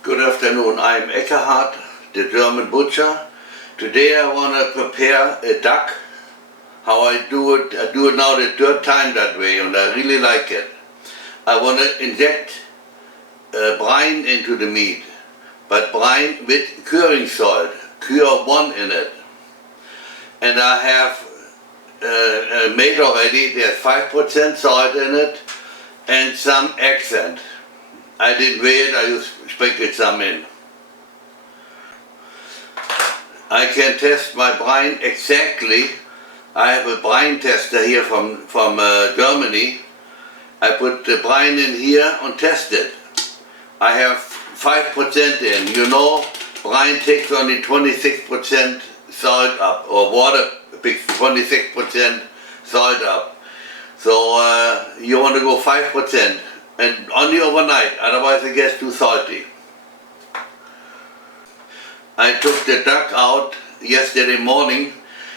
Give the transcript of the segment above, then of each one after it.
Good afternoon, I'm Eckhart, the German butcher. Today I want to prepare a duck. How I do it now the third time that way, and I really like it. I want to inject brine into the meat, but brine with curing salt, cure 1 in it. And I have made already, there's 5% salt in it and some accent. I didn't weigh it, I just sprinkled some in. I can test my brine exactly. I have a brine tester here from Germany. I put the brine in here and test it. I have 5% in. You know, brine takes only 26% salt up, or water picks 26% salt up. So you want to go 5%. And only overnight, otherwise it gets too salty. I took the duck out yesterday morning,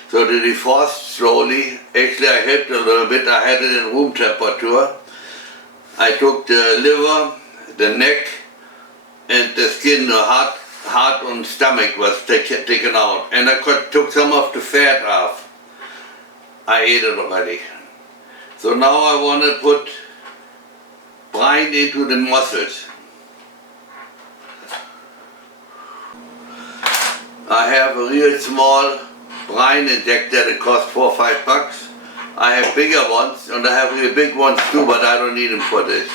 so that it defrosted slowly. Actually I helped a little bit, I had it in room temperature. I took the liver, the neck, and the skin, the heart and stomach was taken out. And I took some of the fat off. I ate it already. So now I want to put brine into the muscles. I have a real small brine injector that costs $4 or $5. I have bigger ones and I have really big ones too, but I don't need them for this.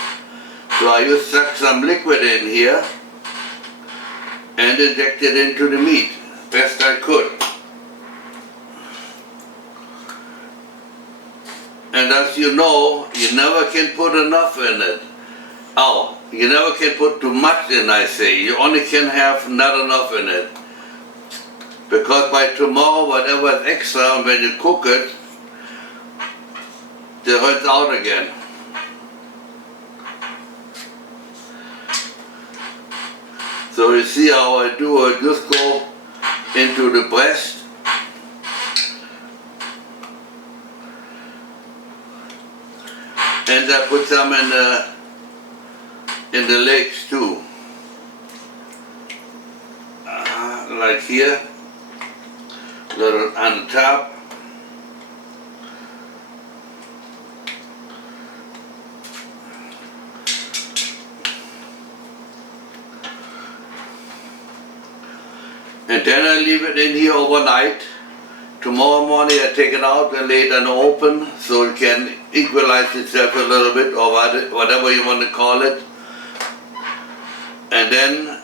So I just suck some liquid in here and inject it into the meat, best I could. And as you know, you never can put enough in it. Oh, you never can put too much in, I say. You only can have not enough in it. Because by tomorrow, whatever is extra, when you cook it, it runs out again. So you see how I do it. Just go into the breast. And I put some in the legs too. Like here, a little on the top. And then I leave it in here overnight. Tomorrow morning I take it out and lay it on open so it can equalize itself a little bit, or whatever you want to call it. And then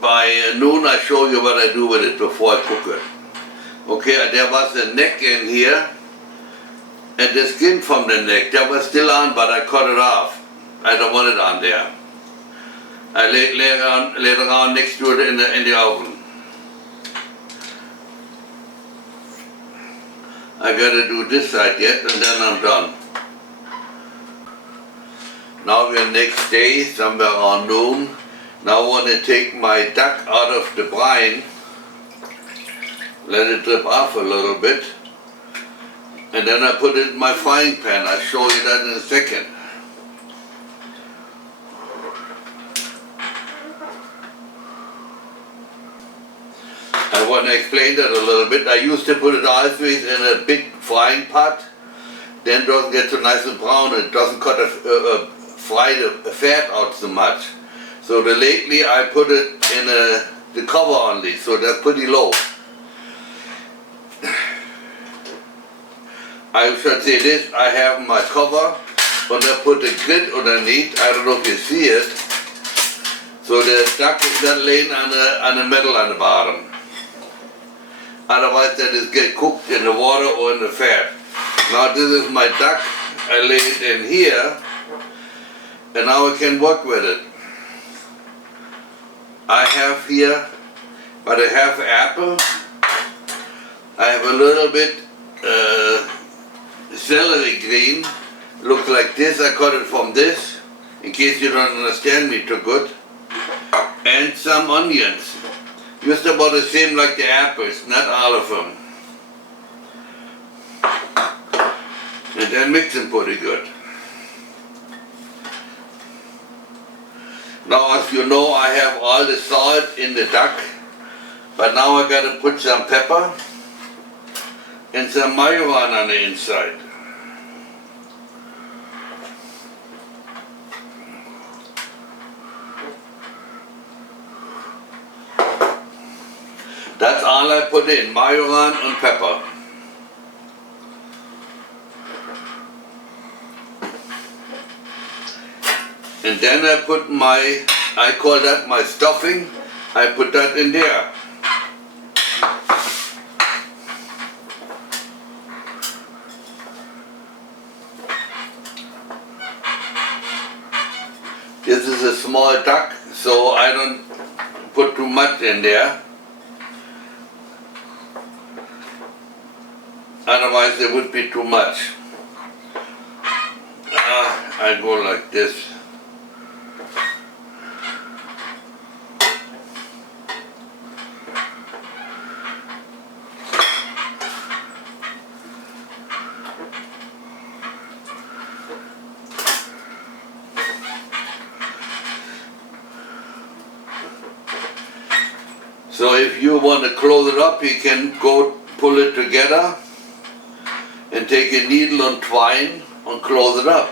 by noon I show you what I do with it before I cook it. Okay, there was the neck in here and the skin from the neck. That was still on, but I cut it off. I don't want it on there. I lay it around next to it in the oven. I gotta do this side yet and then I'm done. Now we're next day, somewhere around noon. Now I want to take my duck out of the brine, let it drip off a little bit, and then I put it in my frying pan. I'll show you that in a second. I want to explain that a little bit. I used to put it always in a big frying pot, then it doesn't get so nice and brown and it doesn't fry the fat out so much. So lately I put it in the cover only, so that's pretty low. I should say this, I have my cover, but I put the grit underneath. I don't know if you see it. So the duck is not laying on the metal on the bottom. Otherwise that is get cooked in the water or in the fat. Now this is my duck. I lay it in here, and now I can work with it. I have here about a half apple. I have a little bit celery green. Looks like this. I cut it from this, in case you don't understand me too good. And some onions. Just about the same like the apples, not all of them. And then mix them pretty good. Now, as you know, I have all the salt in the duck, but now I gotta put some pepper and some majoran on the inside. That's all I put in, majoran and pepper. And then I put I call that my stuffing, I put that in there. This is a small duck, so I don't put too much in there. Otherwise it would be too much. I go like this. So if you want to close it up, you can go pull it together and take a needle and twine and close it up.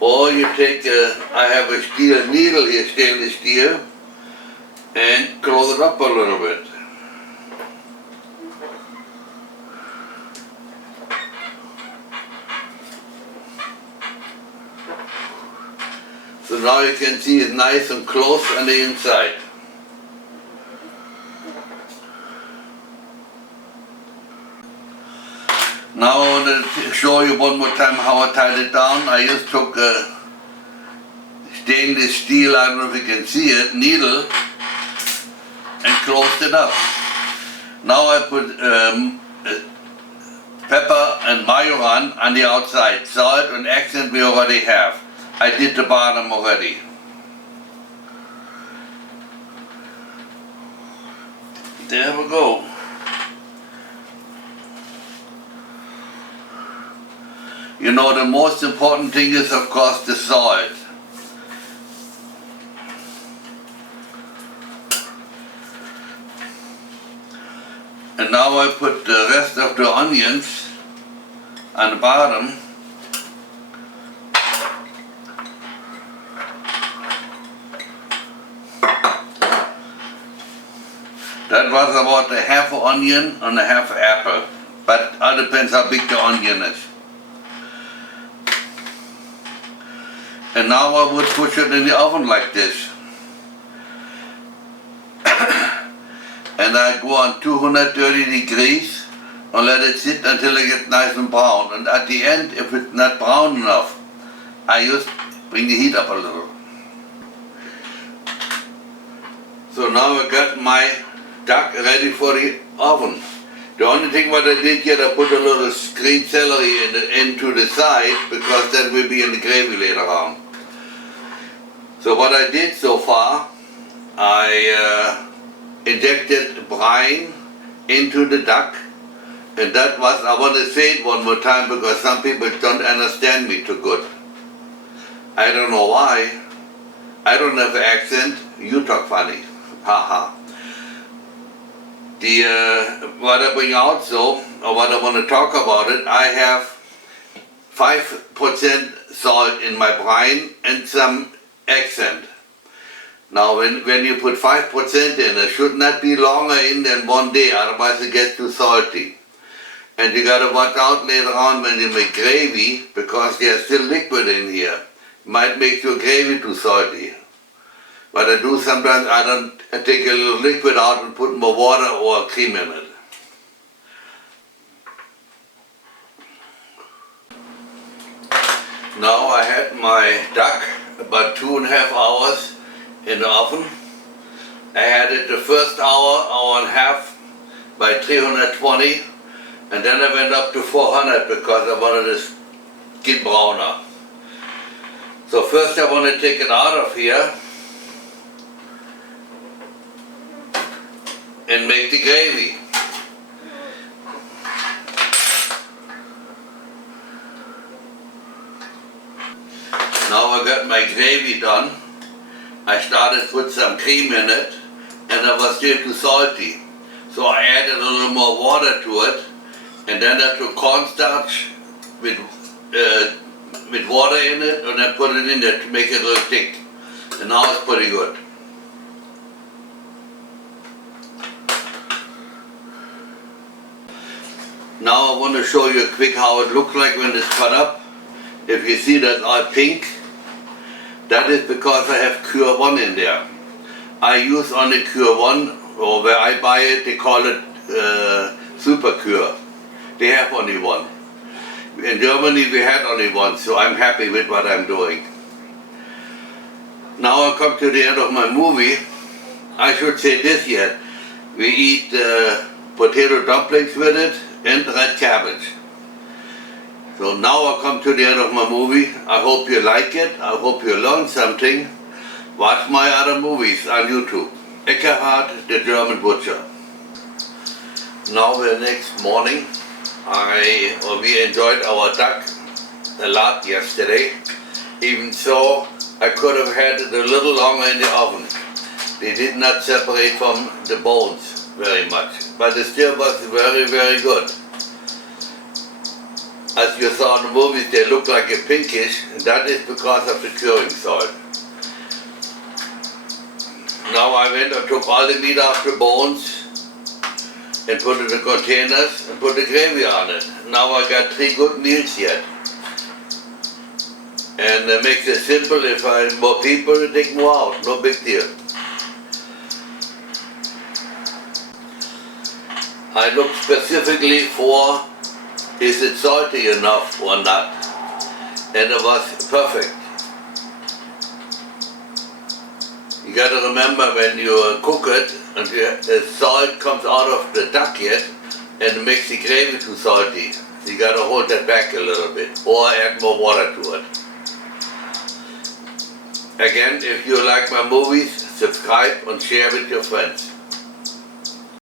Or you take I have a steel needle here, stainless steel, and close it up a little bit. So now you can see it's nice and close on the inside. Now I want to show you one more time how I tied it down. I just took a stainless steel, I don't know if you can see it, needle, and closed it up. Now I put pepper and majoran on the outside. Salt and accent we already have. I did the bottom already. There we go. You know, the most important thing is, of course, the salt. And now I put the rest of the onions on the bottom. That was about a half an onion and a half an apple, but it depends how big the onion is. And now I would push it in the oven like this. And I go on 230 degrees and let it sit until it gets nice and brown. And at the end, if it's not brown enough, I just bring the heat up a little. So now I got my duck ready for the oven. The only thing what I did here, I put a little green celery into the side, because that will be in the gravy later on. So what I did so far, I injected brine into the duck, and that was, I want to say it one more time because some people don't understand me too good. I don't know why. I don't have an accent, you talk funny, haha. What I bring out or what I want to talk about it, I have 5% salt in my brine and some accent. Now when you put 5% in, it should not be longer in than 1 day, otherwise it gets too salty. And you gotta watch out later on when you make gravy, because there's still liquid in here. It might make your gravy too salty. What I do sometimes, I take a little liquid out and put more water or cream in it. Now I had my duck about 2.5 hours in the oven. I had it the first hour and a half by 320, and then I went up to 400 because I wanted it to get browner. So first I want to take it out of here and make the gravy. Now I got my gravy done. I started to put some cream in it, and it was still too salty. So I added a little more water to it, and then I took cornstarch with water in it, and I put it in there to make it a little thick. And now it's pretty good. Now I want to show you quick how it looks like when it's cut up. If you see that all pink, that is because I have Cure 1 in there. I use only Cure 1, or where I buy it, they call it Super Cure. They have only one. In Germany we had only one, so I'm happy with what I'm doing. Now I come to the end of my movie. I should say this yet. We eat potato dumplings with it and red cabbage. So now I come to the end of my movie. I hope you like it. I hope you learned something. Watch my other movies on YouTube. Eckhart, the German Butcher. Now the next morning, we enjoyed our duck a lot yesterday. Even so, I could have had it a little longer in the oven. They did not separate from the bones very much, but it still was very, very good. As you saw in the movies, they look like a pinkish, and that is because of the curing salt. Now I went and took all the meat off the bones and put it in containers and put the gravy on it. Now I got 3 good meals yet. And it makes it simple. If I have more people, I take more out. No big deal. I look specifically for, is it salty enough or not? And it was perfect. You got to remember when you cook it, and the salt comes out of the duck yet, and it makes the gravy too salty. You got to hold that back a little bit, or add more water to it. Again, if you like my movies, subscribe and share with your friends.